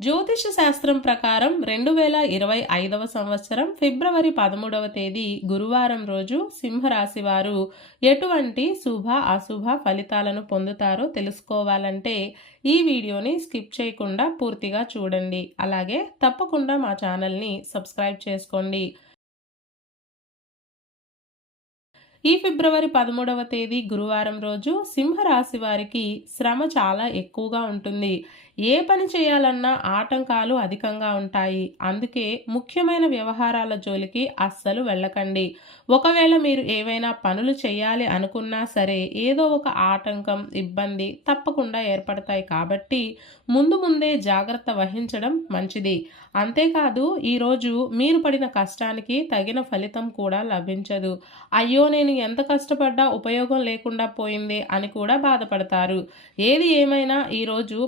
జ్యోతిష శాస్త్రం ప్రకారం రెండు వేల ఇరవై ఐదవ సంవత్సరం ఫిబ్రవరి పదమూడవ తేదీ గురువారం రోజు సింహరాశి వారు ఎటువంటి శుభ అశుభ ఫలితాలను పొందుతారో తెలుసుకోవాలంటే ఈ వీడియోని స్కిప్ చేయకుండా పూర్తిగా చూడండి. అలాగే తప్పకుండా మా ఛానల్ని సబ్స్క్రైబ్ చేసుకోండి. ఈ ఫిబ్రవరి పదమూడవ తేదీ గురువారం రోజు సింహరాశి వారికి శ్రమ చాలా ఎక్కువగా ఉంటుంది. ఏ పని చేయాలన్నా ఆటంకాలు అధికంగా ఉంటాయి. అందుకే ముఖ్యమైన వ్యవహారాల జోలికి అస్సలు వెళ్ళకండి. ఒకవేళ మీరు ఏవైనా పనులు చేయాలి అనుకున్నా సరే ఏదో ఒక ఆటంకం ఇబ్బంది తప్పకుండా ఏర్పడతాయి కాబట్టి ముందు ముందే జాగ్రత్త వహించడం మంచిది. అంతేకాదు ఈరోజు మీరు పడిన కష్టానికి తగిన ఫలితం కూడా లభించదు. అయ్యో నేను ఎంత కష్టపడ్డా ఉపయోగం లేకుండా పోయింది అని కూడా బాధపడతారు. ఏది ఏమైనా ఈరోజు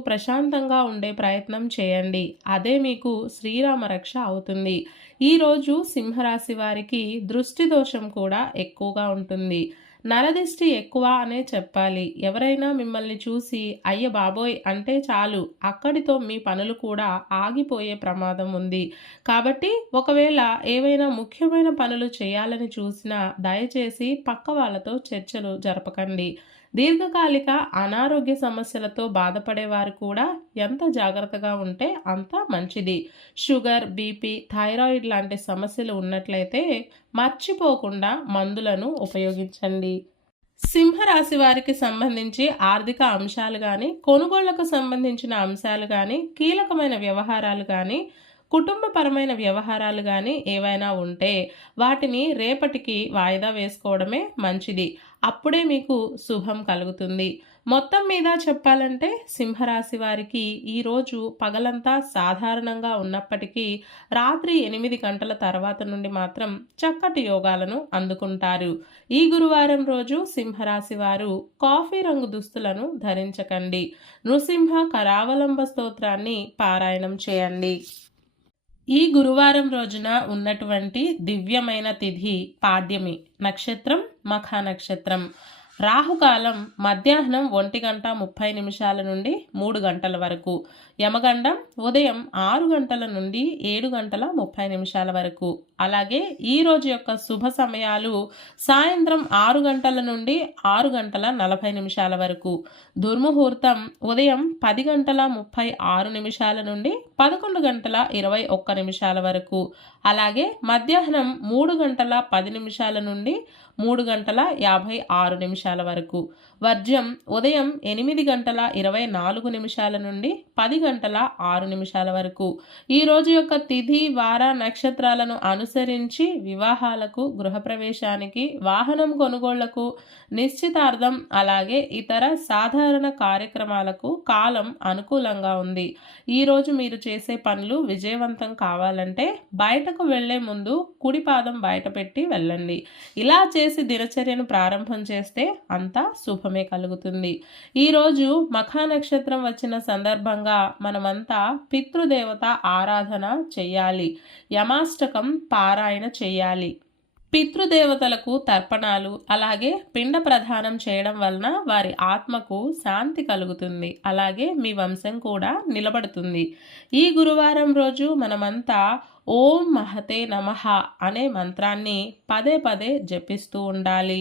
ఆనందంగా ఉండే ప్రయత్నం చేయండి. అదే మీకు శ్రీరామ రక్ష అవుతుంది. ఈరోజు సింహరాశి వారికి దృష్టి దోషం కూడా ఎక్కువగా ఉంటుంది. నరదిష్టి ఎక్కువ అనే చెప్పాలి. ఎవరైనా మిమ్మల్ని చూసి అయ్య బాబోయ్ అంటే చాలు అక్కడితో మీ పనులు కూడా ఆగిపోయే ప్రమాదం ఉంది. కాబట్టి ఒకవేళ ఏవైనా ముఖ్యమైన పనులు చేయాలని చూసినా దయచేసి పక్క వాళ్ళతో చర్చలు జరపకండి. దీర్ఘకాలిక అనారోగ్య సమస్యలతో బాధపడేవారు కూడా ఎంత జాగ్రత్తగా ఉంటే అంత మంచిది. షుగర్ బీపీ థైరాయిడ్ లాంటి సమస్యలు ఉన్నట్లయితే మర్చిపోకుండా మందులను ఉపయోగించండి. సింహరాశి వారికి సంబంధించి ఆర్థిక అంశాలు కానీ కొనుగోళ్ళకు సంబంధించిన అంశాలు కానీ కీలకమైన వ్యవహారాలు కానీ కుటుంబపరమైన వ్యవహారాలు కానీ ఏవైనా ఉంటే వాటిని రేపటికి వాయిదా వేసుకోవడమే మంచిది. అప్పుడే మీకు శుభం కలుగుతుంది. మొత్తం మీద చెప్పాలంటే సింహరాశి వారికి ఈరోజు పగలంతా సాధారణంగా ఉన్నప్పటికీ రాత్రి ఎనిమిది గంటల తర్వాత నుండి మాత్రం చక్కటి యోగాలను అందుకుంటారు. ఈ గురువారం రోజు సింహరాశి వారు కాఫీ రంగు దుస్తులను ధరించకండి. నృసింహ కరావలంబ స్తోత్రాన్ని పారాయణం చేయండి. ఈ గురువారం రోజున ఉన్నటువంటి దివ్యమైన తిథి పాడ్యమి నక్షత్రం మఖా నక్షత్రం. రాహుకాలం మధ్యాహ్నం ఒంటి గంట ముప్పై నిమిషాల నుండి మూడు గంటల వరకు. యమగండం ఉదయం ఆరు గంటల నుండి ఏడు గంటల ముప్పై నిమిషాల వరకు. అలాగే ఈరోజు యొక్క శుభ సమయాలు సాయంత్రం ఆరు గంటల నుండి ఆరు గంటల నలభై నిమిషాల వరకు. దుర్ముహూర్తం ఉదయం పది గంటల ముప్పై ఆరు నిమిషాల నుండి పదకొండు గంటల ఇరవై ఒక్క నిమిషాల వరకు. అలాగే మధ్యాహ్నం మూడు గంటల పది నిమిషాల నుండి మూడు గంటల యాభై ఆరు నిమిషాల వరకు. వర్జ్యం ఉదయం ఎనిమిది గంటల ఇరవై నాలుగు నిమిషాల నుండి పది గంటల ఆరు నిమిషాల వరకు. ఈ రోజు యొక్క తిథి వార నక్షత్రాలను అనుసరించి వివాహాలకు గృహప్రవేశానికి వాహనం కొనుగోళ్ళకు నిశ్చితార్థం అలాగే ఇతర సాధారణ కార్యక్రమాలకు కాలం అనుకూలంగా ఉంది. ఈరోజు మీరు చేసే పనులు విజయవంతం కావాలంటే బయటకు వెళ్ళే ముందు కుడి పాదం బయట పెట్టి వెళ్ళండి. ఇలా చేసి దినచర్యను ప్రారంభం చేస్తే అంతా శుభమే కలుగుతుంది. ఈరోజు మఖా నక్షత్రం వచ్చిన సందర్భంగా మనమంతా పితృదేవత ఆరాధన చెయ్యాలి యమాష్టకం పారాయణ చేయాలి. పితృదేవతలకు తర్పణాలు అలాగే పిండ ప్రధానం చేయడం వలన వారి ఆత్మకు శాంతి కలుగుతుంది. అలాగే మీ వంశం కూడా నిలబడుతుంది. ఈ గురువారం రోజు మనమంతా ఓం మహతే నమః అనే మంత్రాన్ని పదే పదే జపిస్తూ ఉండాలి.